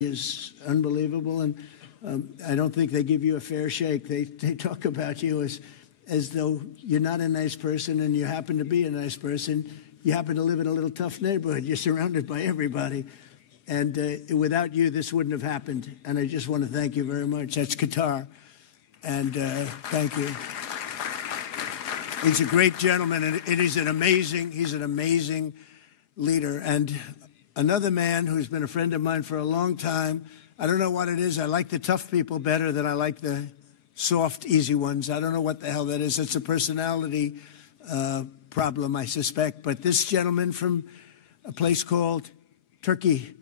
is unbelievable, and I don't think they give you a fair shake. They talk about you as though you're not a nice person, and you happen to be a nice person. You happen to live in a little tough neighborhood. You're surrounded by everybody, and without you, this wouldn't have happened. And I just want to thank you very much. That's Qatar, and thank you. He's a great gentleman, and he's an amazing leader. And another man who's been a friend of mine for a long time. I don't know what it is. I like the tough people better than I like the soft, easy ones. I don't know what the hell that is. It's a personality problem, I suspect. But this gentleman from a place called Turkey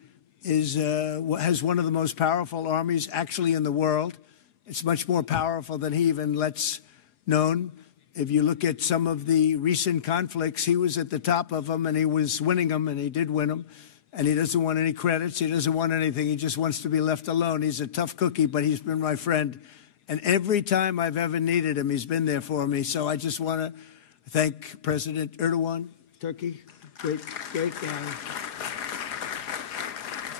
has one of the most powerful armies actually in the world. It's much more powerful than he even lets known. If you look at some of the recent conflicts, he was at the top of them, and he was winning them, and he did win them. And he doesn't want any credits. He doesn't want anything. He just wants to be left alone. He's a tough cookie, but he's been my friend. And every time I've ever needed him, he's been there for me. So I just want to thank President Erdoğan, Turkey. Great guy.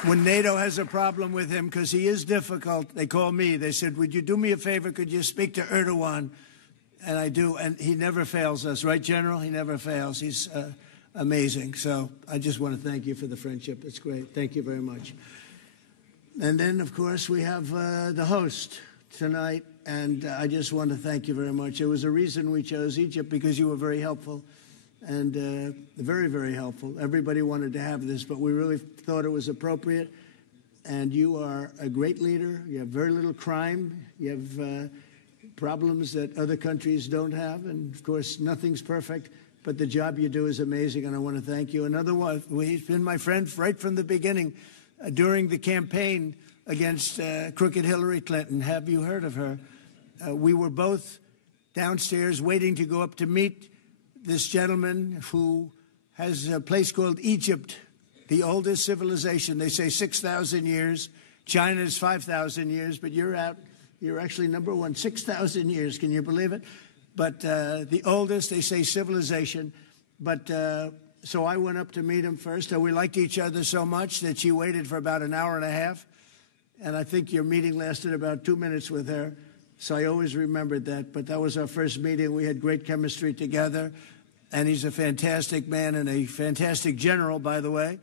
When NATO has a problem with him, because he is difficult, they call me. They said, would you do me a favor? Could you speak to Erdoğan? And I do. And he never fails us. Right, General? He never fails. He's amazing. So I just want to thank you for the friendship. It's great. Thank you very much. And then, of course, we have the host tonight. And I just want to thank you very much. There was a reason we chose Egypt, because you were very helpful and very, very helpful. Everybody wanted to have this, but we really thought it was appropriate. And you are a great leader. You have very little crime. You have problems that other countries don't have. And, of course, nothing's perfect. But the job you do is amazing, and I want to thank you. Another one, he's been my friend right from the beginning, during the campaign against crooked Hillary Clinton. Have you heard of her? We were both downstairs waiting to go up to meet this gentleman who has a place called Egypt, the oldest civilization. They say 6,000 years. China's 5,000 years, but you're actually number one, 6,000 years. Can you believe it? But the oldest, they say, civilization. But so I went up to meet him first. We liked each other so much that she waited for about an hour and a half. And I think your meeting lasted about 2 minutes with her. So I always remembered that. But that was our first meeting. We had great chemistry together. And he's a fantastic man and a fantastic general, by the way.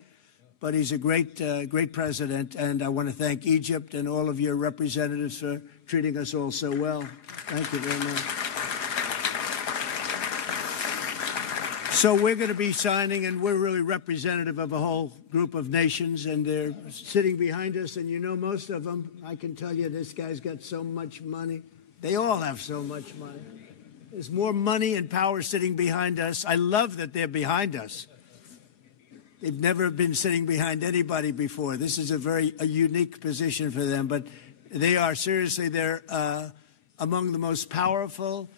But he's a great president. And I want to thank Egypt and all of your representatives for treating us all so well. Thank you very much. So we're going to be signing, and we're really representative of a whole group of nations, and they're sitting behind us, and you know most of them. I can tell you this guy's got so much money. They all have so much money. There's more money and power sitting behind us. I love that they're behind us. They've never been sitting behind anybody before. This is a unique position for them, but they are seriously, they're among the most powerful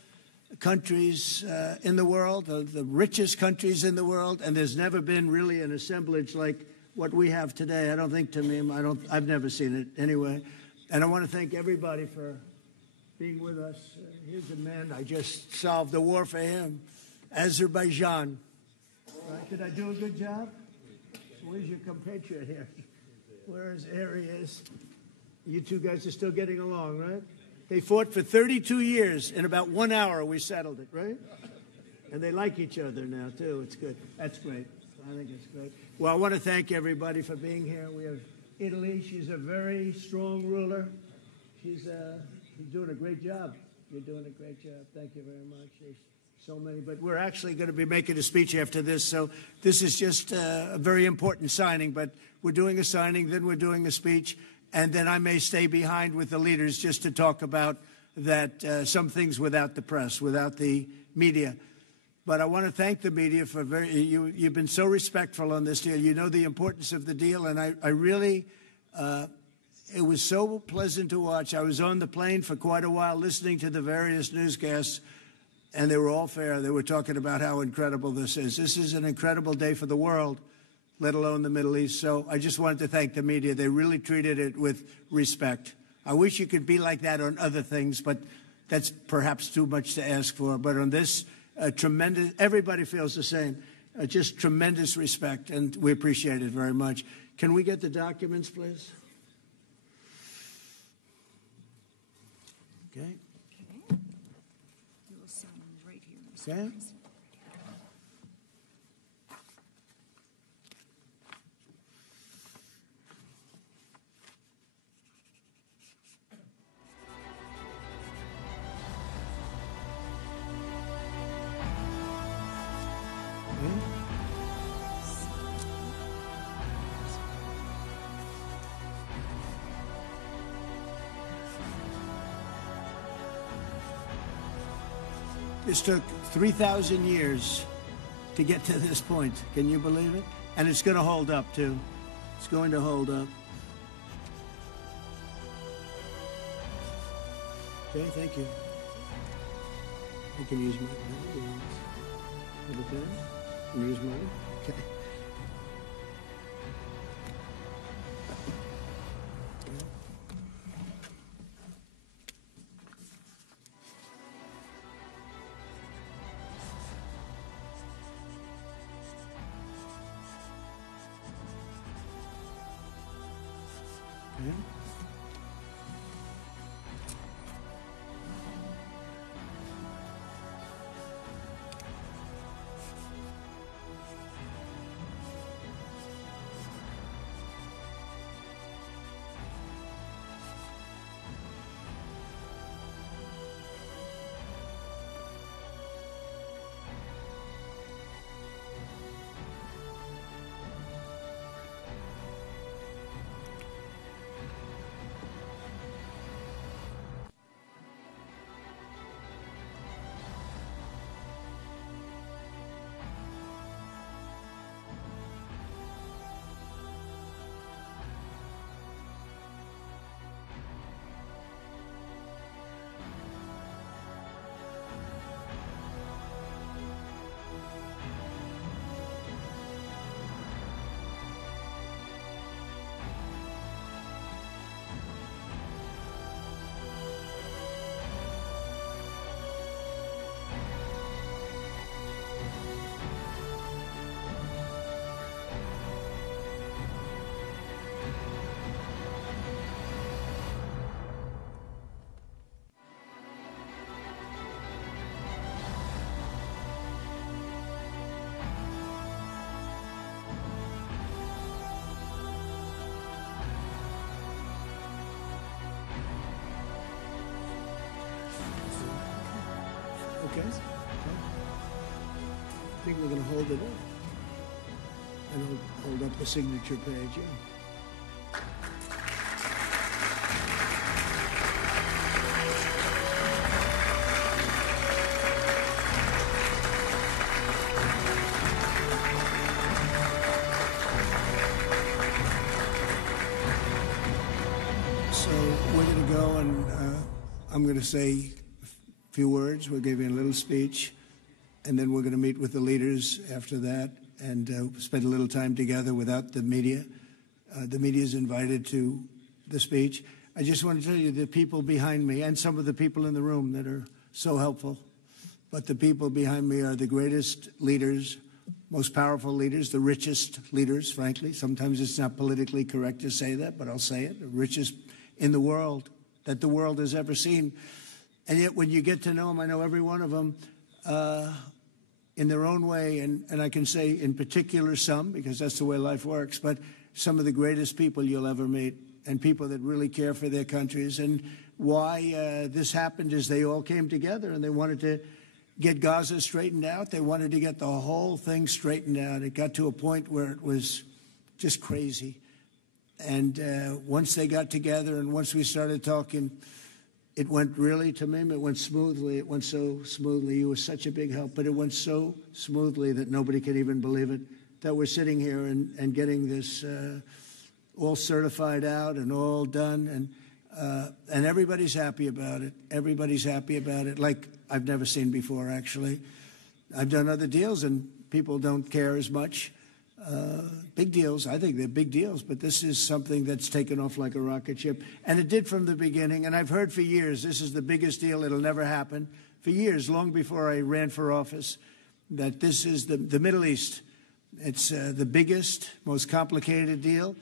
countries in the world, the richest countries in the world, and there's never been really an assemblage like what we have today. I don't think, Tamim, I've never seen it anyway. And I want to thank everybody for being with us. Here's a man, I just solved the war for him. Azerbaijan. Right, did I do a good job? Where's your compatriot here? Here he is. You two guys are still getting along, right? They fought for 32 years. In about 1 hour, we settled it, right? And they like each other now, too. It's good. That's great. I think it's great. Well, I want to thank everybody for being here. We have Italy. She's a very strong ruler. She's doing a great job. You're doing a great job. Thank you very much. There's so many. But we're actually going to be making a speech after this. So this is just a very important signing. But we're doing a signing, then we're doing a speech. And then I may stay behind with the leaders just to talk about that, some things without the press, without the media. But I want to thank the media for you've been so respectful on this deal. You know the importance of the deal, and I really, it was so pleasant to watch. I was on the plane for quite a while listening to the various newscasts, and they were all fair. They were talking about how incredible this is. This is an incredible day for the world, let alone the Middle East. So I just wanted to thank the media. They really treated it with respect. I wish you could be like that on other things, but that's perhaps too much to ask for. But on this, tremendous, everybody feels the same. Just tremendous respect, and we appreciate it very much. Can we get the documents, please? Okay. Okay. You will sign right here, Mr. Okay. President. This took 3,000 years to get to this point. Can you believe it? And it's going to hold up, too. It's going to hold up. Okay, thank you. I can use my pen. Have a pen? Can you use mine? Okay. Okay. I think we're going to hold it up. And I'll hold up the signature page, yeah. So we're going to go and I'm going to say few words. We'll give you a little speech, and then we're going to meet with the leaders after that and spend a little time together without the media. The media is invited to the speech. I just want to tell you the people behind me and some of the people in the room that are so helpful, but the people behind me are the greatest leaders, most powerful leaders, the richest leaders, frankly. Sometimes it's not politically correct to say that, but I'll say it, the richest in the world that the world has ever seen. And yet when you get to know them, I know every one of them in their own way, and I can say in particular some, because that's the way life works, but some of the greatest people you'll ever meet, and people that really care for their countries. And why this happened is they all came together and they wanted to get Gaza straightened out. They wanted to get the whole thing straightened out. It got to a point where it was just crazy. And once they got together and once we started talking, it went really, Tamim, it went smoothly. It went so smoothly. You were such a big help, but it went so smoothly that nobody can even believe it, that we're sitting here and getting this all certified out and all done. And everybody's happy about it. Everybody's happy about it, like I've never seen before, actually. I've done other deals, and people don't care as much. Big deals, I think they're big deals, but this is something that's taken off like a rocket ship. And it did from the beginning, and I've heard for years, this is the biggest deal, it'll never happen. For years, long before I ran for office, that this is the Middle East. It's the biggest, most complicated deal,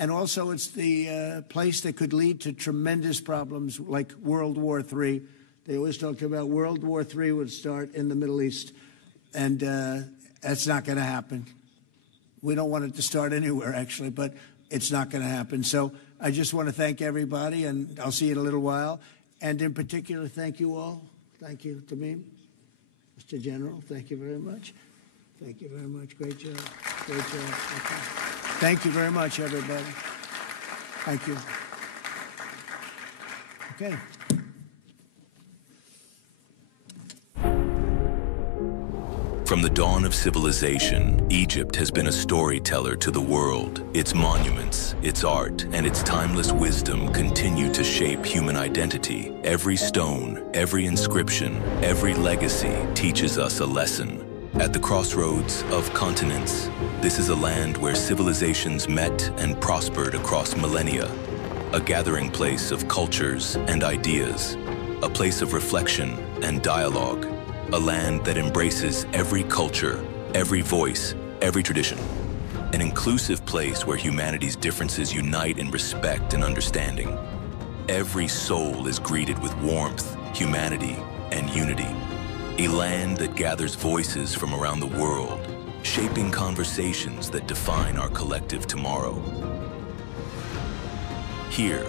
And also it's the place that could lead to tremendous problems like World War III. They always talked about World War III would start in the Middle East, and that's not going to happen. We don't want it to start anywhere, actually, but it's not going to happen. So I just want to thank everybody, and I'll see you in a little while. And in particular, thank you all. Thank you, Tamim. Mr. General, thank you very much. Thank you very much. Great job. Great job. Thank you very much, everybody. Thank you. Okay. From the dawn of civilization, Egypt has been a storyteller to the world. Its monuments, its art, and its timeless wisdom continue to shape human identity. Every stone, every inscription, every legacy teaches us a lesson. At the crossroads of continents, this is a land where civilizations met and prospered across millennia. A gathering place of cultures and ideas. A place of reflection and dialogue. A land that embraces every culture, every voice, every tradition. An inclusive place where humanity's differences unite in respect and understanding. Every soul is greeted with warmth, humanity, and unity. A land that gathers voices from around the world, shaping conversations that define our collective tomorrow. Here,